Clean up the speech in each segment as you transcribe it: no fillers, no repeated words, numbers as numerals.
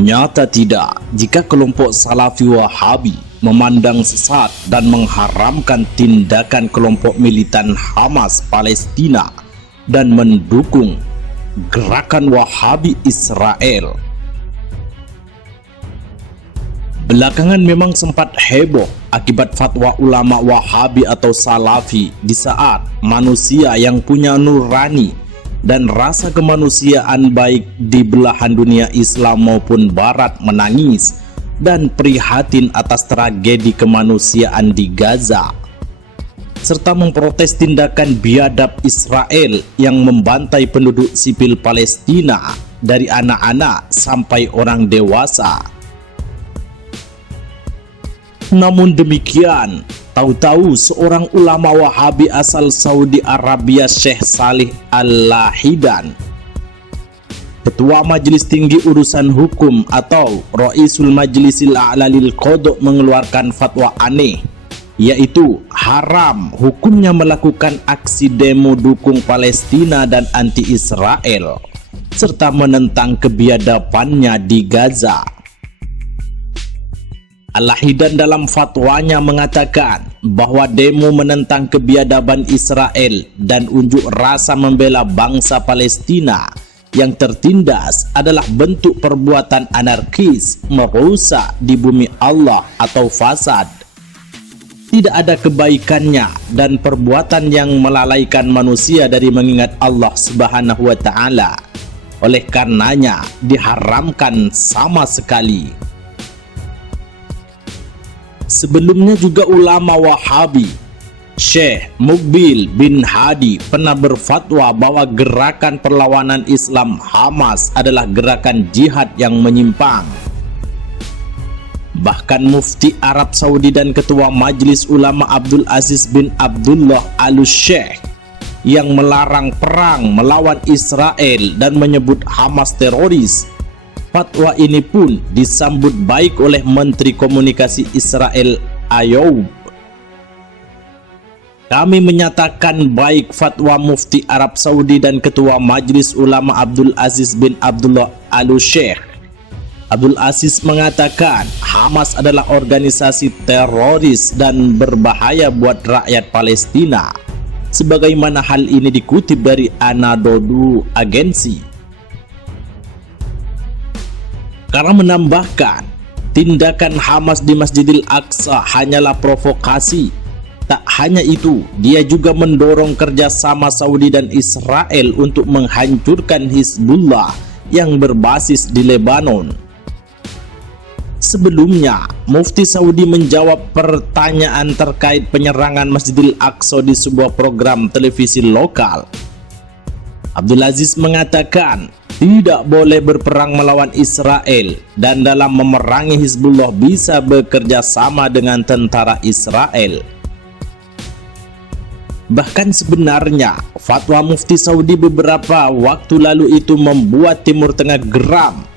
Nyata tidak jika kelompok Salafi Wahabi memandang sesat dan mengharamkan tindakan kelompok militan Hamas Palestina dan mendukung gerakan Wahabi Israel. Belakangan memang sempat heboh akibat fatwa ulama Wahabi atau Salafi di saat manusia yang punya nurani dan rasa kemanusiaan baik di belahan dunia Islam maupun Barat menangis dan prihatin atas tragedi kemanusiaan di Gaza, serta memprotes tindakan biadab Israel yang membantai penduduk sipil Palestina dari anak-anak sampai orang dewasa. Namun demikian, tahu-tahu seorang ulama Wahabi asal Saudi Arabia, Syekh Salih Al-Lahidan, Ketua Majelis Tinggi Urusan Hukum atau Raisul Majlisil A'la lil Qada, mengeluarkan fatwa aneh, yaitu haram hukumnya melakukan aksi demo dukung Palestina dan anti-Israel, serta menentang kebiadabannya di Gaza. Al-Lahidan dalam fatwanya mengatakan bahwa demo menentang kebiadaban Israel dan unjuk rasa membela bangsa Palestina yang tertindas adalah bentuk perbuatan anarkis merusak di bumi Allah atau fasad. Tidak ada kebaikannya dan perbuatan yang melalaikan manusia dari mengingat Allah Subhanahu wa Ta'ala. Oleh karenanya diharamkan sama sekali. Sebelumnya juga ulama Wahabi Syekh Muqbil bin Hadi pernah berfatwa bahwa gerakan perlawanan Islam Hamas adalah gerakan jihad yang menyimpang. Bahkan Mufti Arab Saudi dan Ketua Majelis Ulama Abdul Aziz bin Abdullah Al-Sheikh yang melarang perang melawan Israel dan menyebut Hamas teroris. Fatwa ini pun disambut baik oleh Menteri Komunikasi Israel Ayoub. Kami menyatakan baik fatwa Mufti Arab Saudi dan Ketua Majelis Ulama Abdul Aziz bin Abdullah Al-Sheikh. Abdul Aziz mengatakan Hamas adalah organisasi teroris dan berbahaya buat rakyat Palestina, sebagaimana hal ini dikutip dari Anadolu Agency. Karena menambahkan, tindakan Hamas di Masjidil Aqsa hanyalah provokasi. Tak hanya itu, dia juga mendorong kerjasama Saudi dan Israel untuk menghancurkan Hizbullah yang berbasis di Lebanon. Sebelumnya, Mufti Saudi menjawab pertanyaan terkait penyerangan Masjidil Aqsa di sebuah program televisi lokal. Abdul Aziz mengatakan, tidak boleh berperang melawan Israel dan dalam memerangi Hizbullah bisa bekerja sama dengan tentara Israel. Bahkan sebenarnya fatwa Mufti Saudi beberapa waktu lalu itu membuat Timur Tengah geram,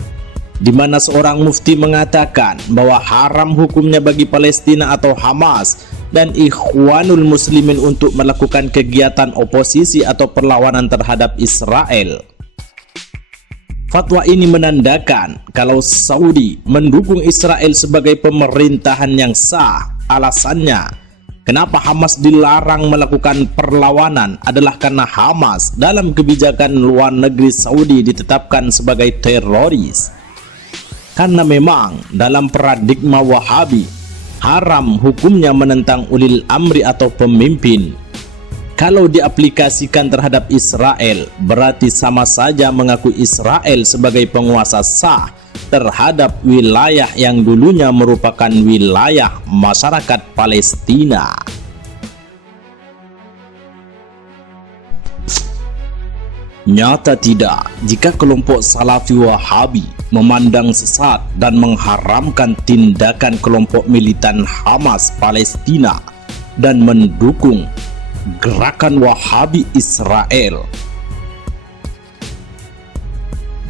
di mana seorang mufti mengatakan bahwa haram hukumnya bagi Palestina atau Hamas dan Ikhwanul Muslimin untuk melakukan kegiatan oposisi atau perlawanan terhadap Israel. Fatwa ini menandakan kalau Saudi mendukung Israel sebagai pemerintahan yang sah. Alasannya, kenapa Hamas dilarang melakukan perlawanan adalah karena Hamas dalam kebijakan luar negeri Saudi ditetapkan sebagai teroris. Karena memang dalam paradigma Wahabi, haram hukumnya menentang ulil amri atau pemimpin. Kalau diaplikasikan terhadap Israel, berarti sama saja mengaku Israel sebagai penguasa sah terhadap wilayah yang dulunya merupakan wilayah masyarakat Palestina. Nyata tidak jika kelompok Salafi Wahabi memandang sesat dan mengharamkan tindakan kelompok militan Hamas Palestina dan mendukung gerakan Wahabi Israel.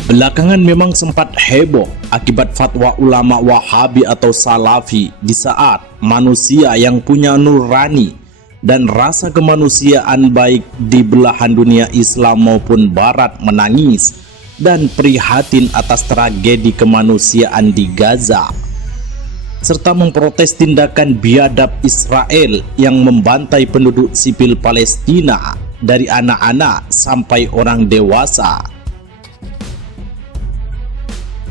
Belakangan memang sempat heboh akibat fatwa ulama Wahabi atau Salafi di saat manusia yang punya nurani dan rasa kemanusiaan baik di belahan dunia Islam maupun Barat menangis dan prihatin atas tragedi kemanusiaan di Gaza, serta memprotes tindakan biadab Israel yang membantai penduduk sipil Palestina dari anak-anak sampai orang dewasa.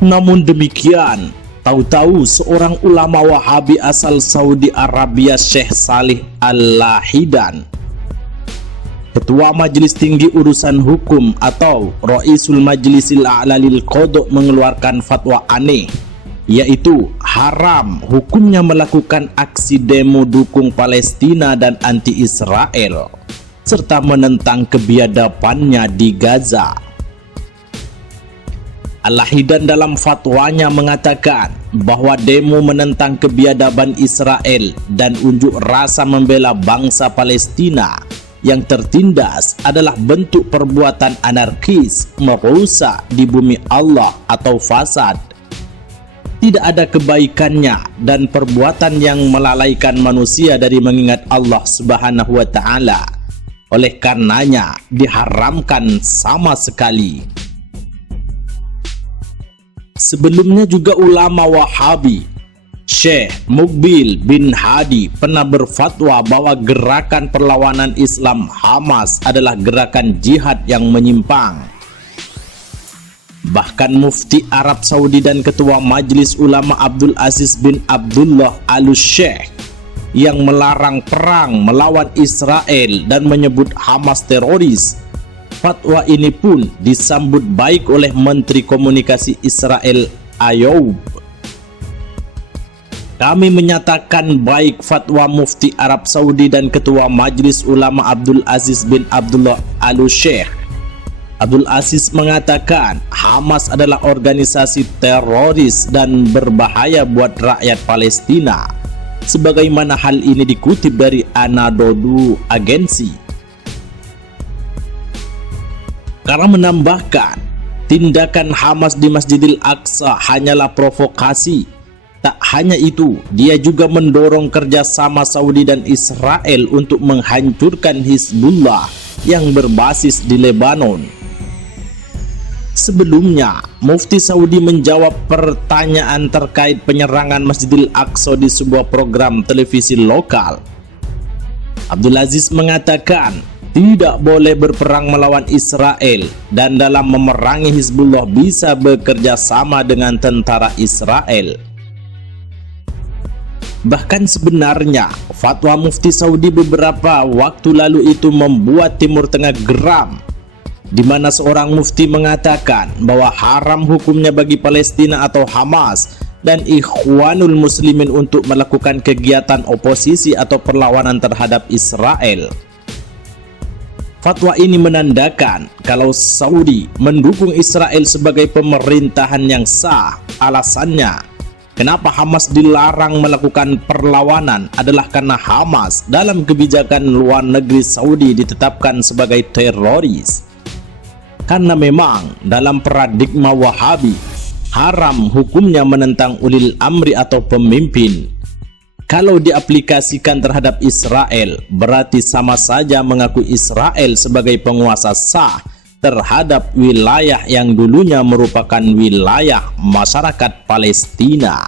Namun demikian, tahu-tahu seorang ulama Wahabi asal Saudi Arabia, Syekh Salih Al-Lahidan, Ketua Majelis Tinggi Urusan Hukum atau Raisul Majlisil A'la lil Qada, mengeluarkan fatwa aneh, yaitu haram hukumnya melakukan aksi demo dukung Palestina dan anti-Israel, serta menentang kebiadabannya di Gaza. Al-Lahidan dalam fatwanya mengatakan bahwa demo menentang kebiadaban Israel dan unjuk rasa membela bangsa Palestina yang tertindas adalah bentuk perbuatan anarkis, merusak di bumi Allah atau fasad. Tidak ada kebaikannya dan perbuatan yang melalaikan manusia dari mengingat Allah Subhanahu wa Ta'ala. Oleh karenanya diharamkan sama sekali. Sebelumnya juga ulama Wahabi Syekh Muqbil bin Hadi pernah berfatwa bahwa gerakan perlawanan Islam Hamas adalah gerakan jihad yang menyimpang. Bahkan Mufti Arab Saudi dan Ketua Majelis Ulama Abdul Aziz bin Abdullah Al-Sheikh yang melarang perang melawan Israel dan menyebut Hamas teroris. Fatwa ini pun disambut baik oleh Menteri Komunikasi Israel Ayub. Kami menyatakan baik fatwa Mufti Arab Saudi dan Ketua Majelis Ulama Abdul Aziz bin Abdullah Al-Sheikh. Abdul Aziz mengatakan Hamas adalah organisasi teroris dan berbahaya buat rakyat Palestina, sebagaimana hal ini dikutip dari Anadolu Agency. Karena menambahkan, tindakan Hamas di Masjidil Aqsa hanyalah provokasi. Tak hanya itu, dia juga mendorong kerjasama Saudi dan Israel untuk menghancurkan Hizbullah yang berbasis di Lebanon. Sebelumnya, Mufti Saudi menjawab pertanyaan terkait penyerangan Masjidil Aqsa di sebuah program televisi lokal. Abdul Aziz mengatakan, tidak boleh berperang melawan Israel dan dalam memerangi Hizbullah bisa bekerja sama dengan tentara Israel. Bahkan sebenarnya fatwa Mufti Saudi beberapa waktu lalu itu membuat Timur Tengah geram, di mana seorang mufti mengatakan bahwa haram hukumnya bagi Palestina atau Hamas dan Ikhwanul Muslimin untuk melakukan kegiatan oposisi atau perlawanan terhadap Israel. Fatwa ini menandakan kalau Saudi mendukung Israel sebagai pemerintahan yang sah. Alasannya, kenapa Hamas dilarang melakukan perlawanan adalah karena Hamas dalam kebijakan luar negeri Saudi ditetapkan sebagai teroris. Karena memang dalam paradigma Wahabi, haram hukumnya menentang ulil amri atau pemimpin. Kalau diaplikasikan terhadap Israel, berarti sama saja mengaku Israel sebagai penguasa sah terhadap wilayah yang dulunya merupakan wilayah masyarakat Palestina.